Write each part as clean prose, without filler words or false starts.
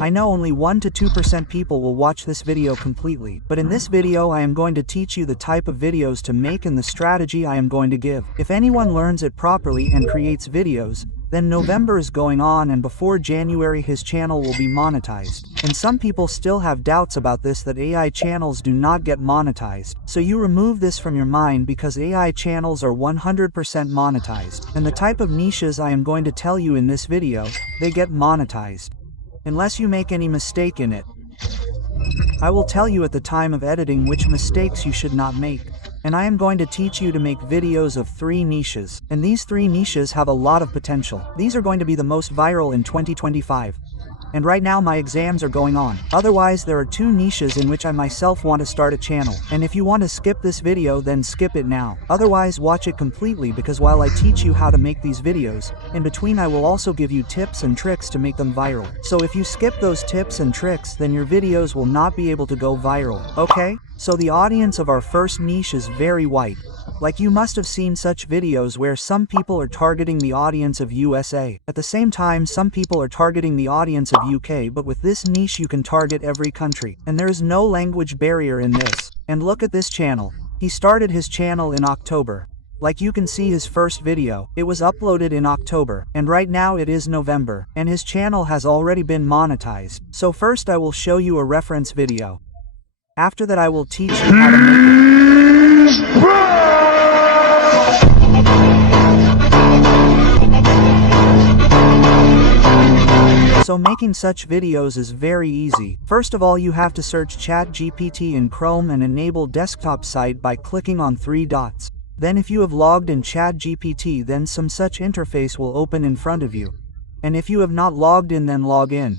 I know only 1 to 2% people will watch this video completely, but in this video I am going to teach you the type of videos to make and the strategy I am going to give. If anyone learns it properly and creates videos, then November is going on and before January his channel will be monetized. And some people still have doubts about this, that AI channels do not get monetized. So you remove this from your mind because AI channels are 100% monetized. And the type of niches I am going to tell you in this video, they get monetized. Unless you make any mistake in it. I will tell you at the time of editing which mistakes you should not make. And I am going to teach you to make videos of 3 niches. And these 3 niches have a lot of potential. These are going to be the most viral in 2025. And right now my exams are going on. Otherwise there are 2 niches in which I myself want to start a channel. And if you want to skip this video, then skip it now. Otherwise watch it completely, because while I teach you how to make these videos, in between I will also give you tips and tricks to make them viral. So if you skip those tips and tricks, then your videos will not be able to go viral, okay? So the audience of our first niche is very white. Like you must have seen such videos where some people are targeting the audience of USA. At the same time some people are targeting the audience of UK, but with this niche you can target every country. And there is no language barrier in this. And look at this channel. He started his channel in October. Like you can see his first video, it was uploaded in October, and right now it is November, and his channel has already been monetized. So first I will show you a reference video. After that I will teach you how to make it. So making such videos is very easy. First of all you have to search ChatGPT in Chrome and enable desktop site by clicking on 3 dots. Then if you have logged in ChatGPT, then some such interface will open in front of you. And if you have not logged in, then log in.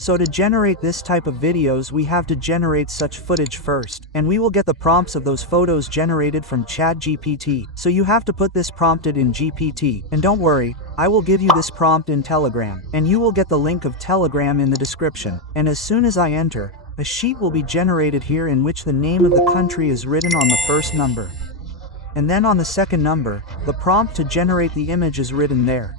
So to generate this type of videos we have to generate such footage first, and we will get the prompts of those photos generated from ChatGPT. So you have to put this prompted in GPT, and don't worry, I will give you this prompt in Telegram, and you will get the link of Telegram in the description. And as soon as I enter, a sheet will be generated here in which the name of the country is written on the first number. And then on the second number, the prompt to generate the image is written there.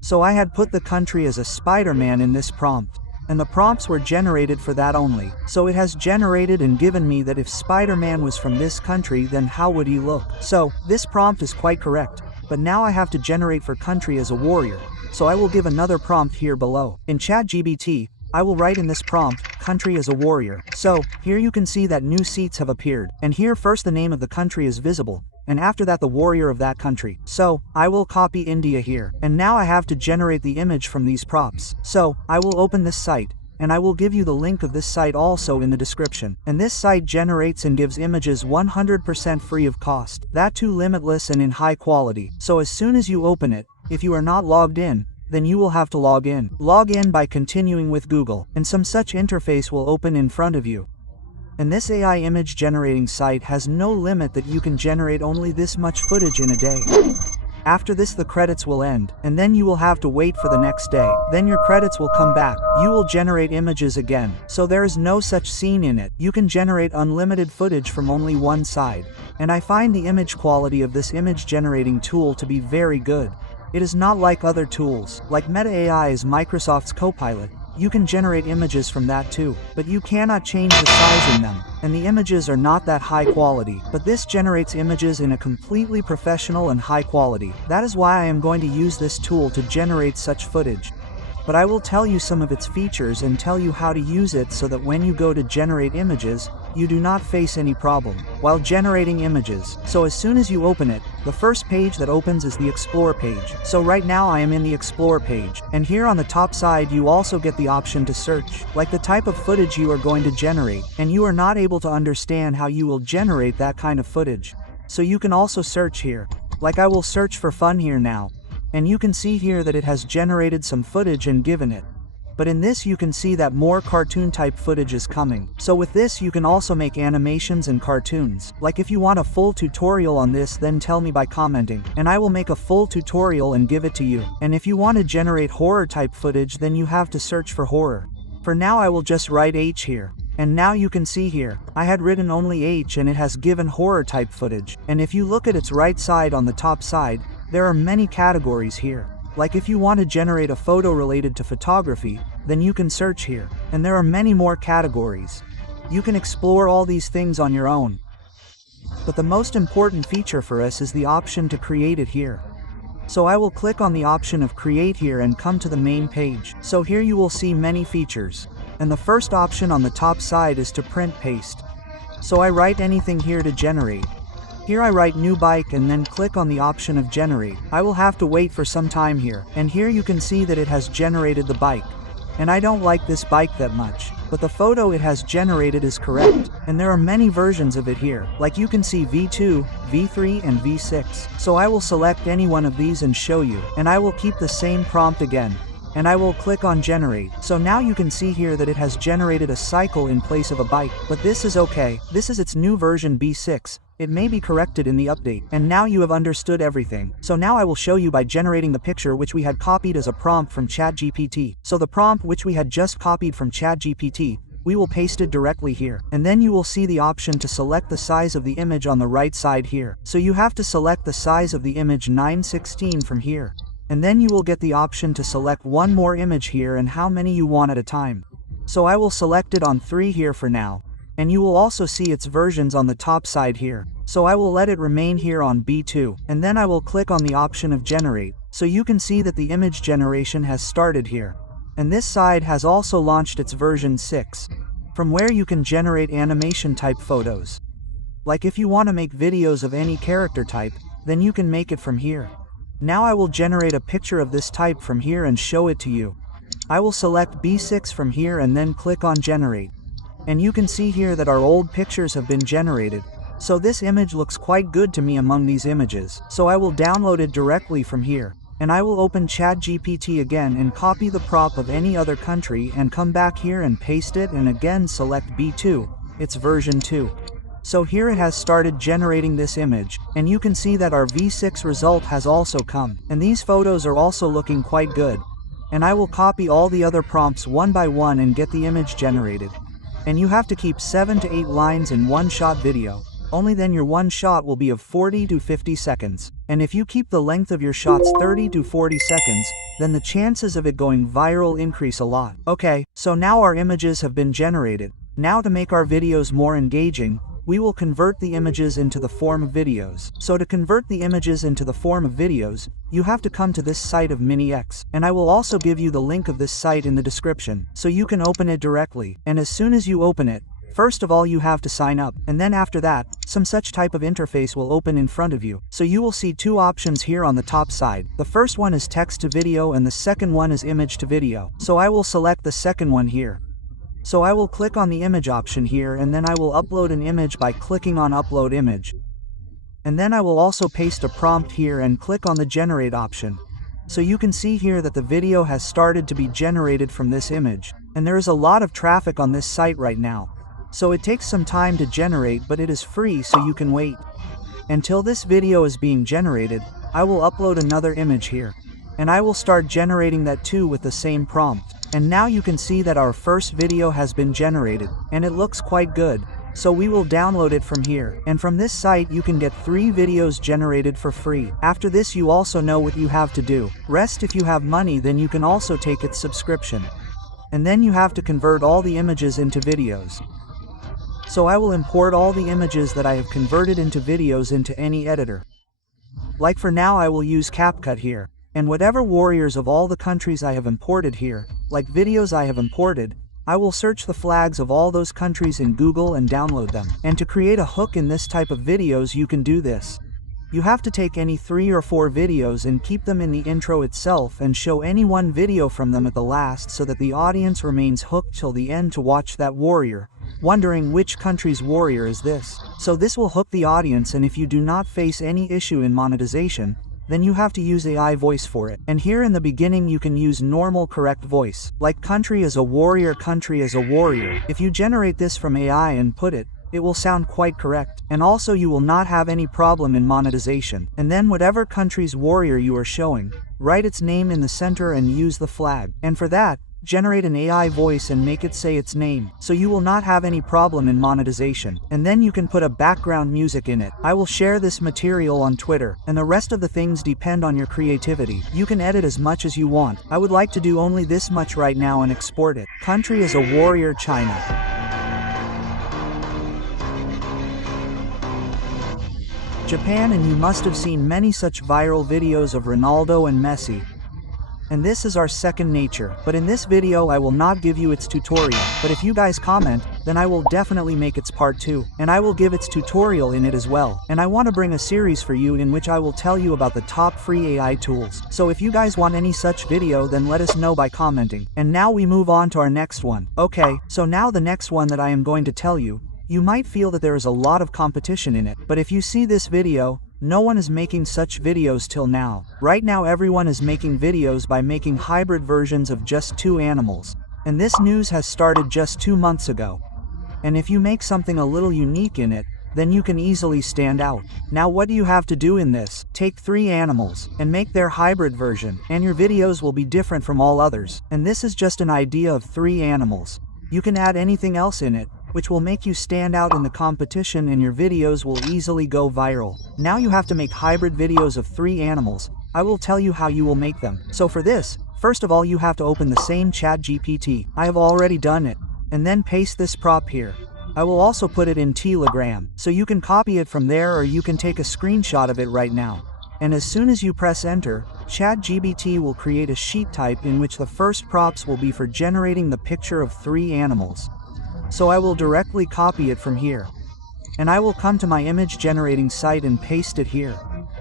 So I had put the country as a Spider-Man in this prompt. And the prompts were generated for that only. So it has generated and given me that if Spider-Man was from this country, then how would he look? So this prompt is quite correct. But now I have to generate for country as a warrior. So I will give another prompt here below. In ChatGPT, I will write in this prompt, country as a warrior. So here you can see that new seats have appeared. And here first the name of the country is visible. And after that the warrior of that country. So I will copy India here. And now I have to generate the image from these prompts. So I will open this site, and I will give you the link of this site also in the description. And this site generates and gives images 100% free of cost. That too limitless and in high quality. So as soon as you open it, if you are not logged in, then you will have to log in. Log in by continuing with Google, and some such interface will open in front of you. And this AI image generating site has no limit, that you can generate only this much footage in a day. After this the credits will end, and then you will have to wait for the next day. Then your credits will come back. You will generate images again. So there is no such scene in it. You can generate unlimited footage from only one side. And I find the image quality of this image generating tool to be very good. It is not like other tools, like Meta AI is Microsoft's Copilot. You can generate images from that too, but you cannot change the size in them, and the images are not that high quality, but this generates images in a completely professional and high quality. That is why I am going to use this tool to generate such footage. But I will tell you some of its features and tell you how to use it so that when you go to generate images, you do not face any problem while generating images. So as soon as you open it, the first page that opens is the Explore page. So right now I am in the Explore page, and here on the top side you also get the option to search, like the type of footage you are going to generate, and you are not able to understand how you will generate that kind of footage. So you can also search here. Like I will search for fun here now. And you can see here that it has generated some footage and given it. But in this you can see that more cartoon type footage is coming. So with this you can also make animations and cartoons. Like if you want a full tutorial on this, then tell me by commenting, and I will make a full tutorial and give it to you. And if you want to generate horror type footage, then you have to search for horror. For now I will just write H here. And now you can see here, I had written only H and it has given horror type footage. And if you look at its right side on the top side, there are many categories here. Like if you want to generate a photo related to photography, then you can search here. And there are many more categories. You can explore all these things on your own. But the most important feature for us is the option to create it here. So I will click on the option of create here and come to the main page. So here you will see many features. And the first option on the top side is to print paste. So I write anything here to generate. Here I write new bike and then click on the option of generate. I will have to wait for some time here. And here you can see that it has generated the bike. And I don't like this bike that much, but the photo it has generated is correct. And there are many versions of it here, like you can see V2, V3 and V6. So I will select any one of these and show you, and I will keep the same prompt again. And I will click on generate. So now you can see here that it has generated a cycle in place of a bike, but this is okay. This is its new version B6. It may be corrected in the update. And now you have understood everything. So now I will show you by generating the picture which we had copied as a prompt from ChatGPT. So the prompt which we had just copied from ChatGPT, we will paste it directly here. And then you will see the option to select the size of the image on the right side here. So you have to select the size of the image 916 from here. And then you will get the option to select one more image here and how many you want at a time. So I will select it on 3 here for now. And you will also see its versions on the top side here. So I will let it remain here on B2. And then I will click on the option of generate. So you can see that the image generation has started here. And this side has also launched its version 6. From where you can generate animation type photos. Like if you want to make videos of any character type, then you can make it from here. Now I will generate a picture of this type from here and show it to you. I will select B6 from here and then click on generate. And you can see here that our old pictures have been generated. So this image looks quite good to me among these images. So I will download it directly from here. And I will open ChatGPT again and copy the prompt of any other country and come back here and paste it and again select B2, it's version 2. So here it has started generating this image, and you can see that our V6 result has also come. And these photos are also looking quite good. And I will copy all the other prompts one by one and get the image generated. And you have to keep 7 to 8 lines in one shot video. Only then your one shot will be of 40 to 50 seconds. And if you keep the length of your shots 30 to 40 seconds, then the chances of it going viral increase a lot. Okay, so now our images have been generated. Now to make our videos more engaging, we will convert the images into the form of videos. So to convert the images into the form of videos, you have to come to this site of MiniX. And I will also give you the link of this site in the description, so you can open it directly. And as soon as you open it, first of all you have to sign up, and then after that, some such type of interface will open in front of you. So you will see 2 options here on the top side. The first one is text to video and the second one is image to video. So I will select the second one here. So I will click on the image option here and then I will upload an image by clicking on upload image. And then I will also paste a prompt here and click on the generate option. So you can see here that the video has started to be generated from this image. And there is a lot of traffic on this site right now. So it takes some time to generate, but it is free so you can wait. Until this video is being generated, I will upload another image here. And I will start generating that too with the same prompt. And now you can see that our first video has been generated, and it looks quite good. So we will download it from here. And from this site you can get 3 videos generated for free. After this you also know what you have to do. Rest if you have money then you can also take its subscription. And then you have to convert all the images into videos. So I will import all the images that I have converted into videos into any editor. Like for now I will use CapCut here. And whatever warriors of all the countries I have imported here, like videos I have imported, I will search the flags of all those countries in Google and download them. And to create a hook in this type of videos you can do this. You have to take any 3 or 4 videos and keep them in the intro itself and show any one video from them at the last so that the audience remains hooked till the end to watch that warrior, wondering which country's warrior is this. So this will hook the audience, and if you do not face any issue in monetization, then you have to use AI voice for it. And here in the beginning you can use normal correct voice, like country as a warrior, country as a warrior. If you generate this from AI and put it, it will sound quite correct. And also you will not have any problem in monetization. And then whatever country's warrior you are showing, write its name in the center and use the flag. And for that, generate an AI voice and make it say its name, so you will not have any problem in monetization. And then you can put a background music in it. I will share this material on Twitter, and the rest of the things depend on your creativity. You can edit as much as you want. I would like to do only this much right now and export it. Country is a warrior, China. Japan, and you must have seen many such viral videos of Ronaldo and Messi. And this is our second nature, but in this video I will not give you its tutorial, but if you guys comment, then I will definitely make its part 2, and I will give its tutorial in it as well. And I want to bring a series for you in which I will tell you about the top free AI tools. So if you guys want any such video, then let us know by commenting. And now we move on to our next one. Okay, so now the next one that I am going to tell you, you might feel that there is a lot of competition in it, but if you see this video, no one is making such videos till now. Right now everyone is making videos by making hybrid versions of just 2 animals. And this news has started just 2 months ago. And if you make something a little unique in it, then you can easily stand out. Now what do you have to do in this? Take 3 animals, and make their hybrid version, and your videos will be different from all others. And this is just an idea of 3 animals. You can add anything else in it, which will make you stand out in the competition, and your videos will easily go viral. Now you have to make hybrid videos of 3 animals. I will tell you how you will make them. So for this, first of all you have to open the same ChatGPT. I have already done it. And then paste this prop here. I will also put it in Telegram, so you can copy it from there or you can take a screenshot of it right now. And as soon as you press enter, ChatGPT will create a sheet type in which the first props will be for generating the picture of 3 animals. So I will directly copy it from here. And I will come to my image generating site and paste it here.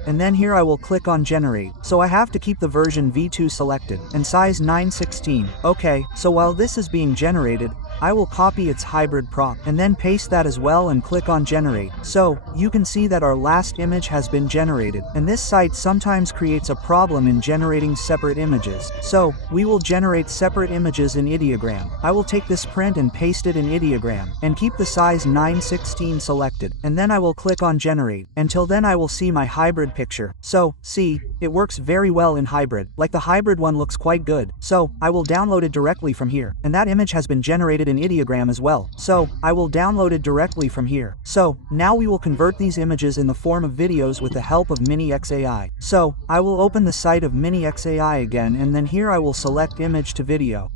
And then here I will click on generate. So I have to keep the version v2 selected, and size 916. Okay, so while this is being generated, I will copy its hybrid prop, and then paste that as well and click on generate. So, you can see that our last image has been generated, and this site sometimes creates a problem in generating separate images. So, we will generate separate images in ideogram. I will take this print and paste it in ideogram, and keep the size 916 selected, and then I will click on generate. Until then I will see my hybrid picture. So, see, it works very well in hybrid. Like the hybrid one looks quite good. So, I will download it directly from here, and that image has been generated in ideogram as well. So, I will download it directly from here. So, now we will convert these images in the form of videos with the help of MiniXAI. So, I will open the site of MiniXAI again, and then here I will select image to video.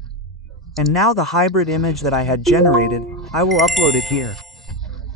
And now the hybrid image that I had generated, I will upload it here.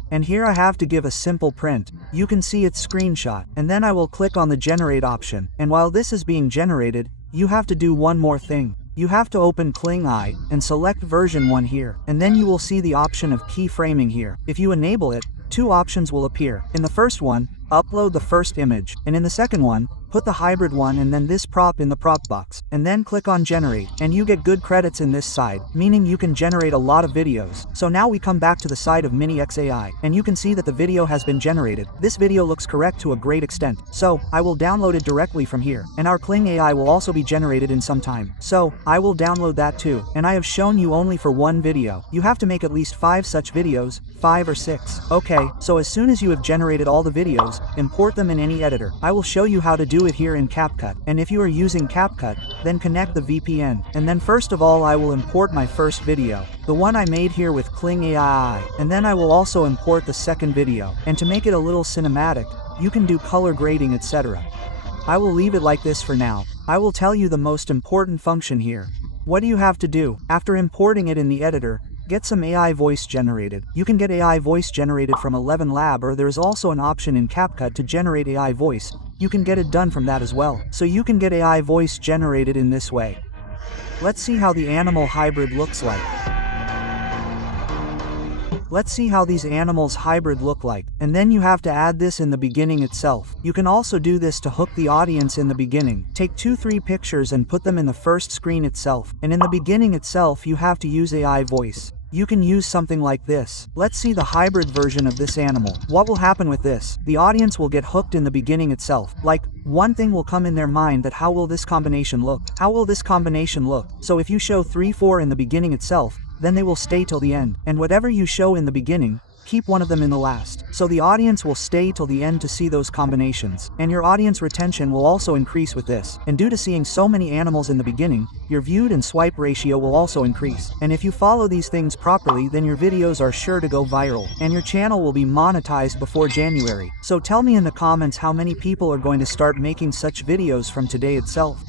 And here I have to give a simple print. You can see its screenshot, and then I will click on the generate option. And while this is being generated, you have to do one more thing. You have to open Kling Eye and select version 1 here, and then you will see the option of keyframing here. If you enable it, 2 options will appear. In the first one, upload the first image, and in the second one, put the hybrid one and then this prop in the prop box, and then click on generate, and you get good credits in this side, meaning you can generate a lot of videos. So now we come back to the side of MiniXAI, and you can see that the video has been generated. This video looks correct to a great extent, so I will download it directly from here, and our Kling AI will also be generated in some time. So I will download that too, and I have shown you only for 1 video. You have to make at least 5 such videos, 5 or 6. Okay, so as soon as you have generated all the videos, import them in any editor. I will show you how to do it here in CapCut, and if you are using CapCut, then connect the VPN, and then first of all I will import my first video, the one I made here with Kling AI, and then I will also import the second video, and to make it a little cinematic, you can do color grading, etc. I will leave it like this for now. I will tell you the most important function here. What do you have to do? After importing it in the editor, get some AI voice generated. You can get AI voice generated from 11 Lab, or there is also an option in CapCut to generate AI voice. You can get it done from that as well. So you can get AI voice generated in this way. Let's see how the animal hybrid looks like. Let's see how these animals hybrid look like. And then you have to add this in the beginning itself. You can also do this to hook the audience in the beginning. Take 2-3 pictures and put them in the first screen itself. And in the beginning itself you have to use AI voice. You can use something like this. Let's see the hybrid version of this animal. What will happen with this? The audience will get hooked in the beginning itself. Like, one thing will come in their mind, that how will this combination look? How will this combination look? So if you show 3-4 in the beginning itself, then they will stay till the end. And whatever you show in the beginning, keep one of them in the last. So the audience will stay till the end to see those combinations. And your audience retention will also increase with this. And due to seeing so many animals in the beginning, your viewed and swipe ratio will also increase. And if you follow these things properly, then your videos are sure to go viral. And your channel will be monetized before January. So tell me in the comments how many people are going to start making such videos from today itself.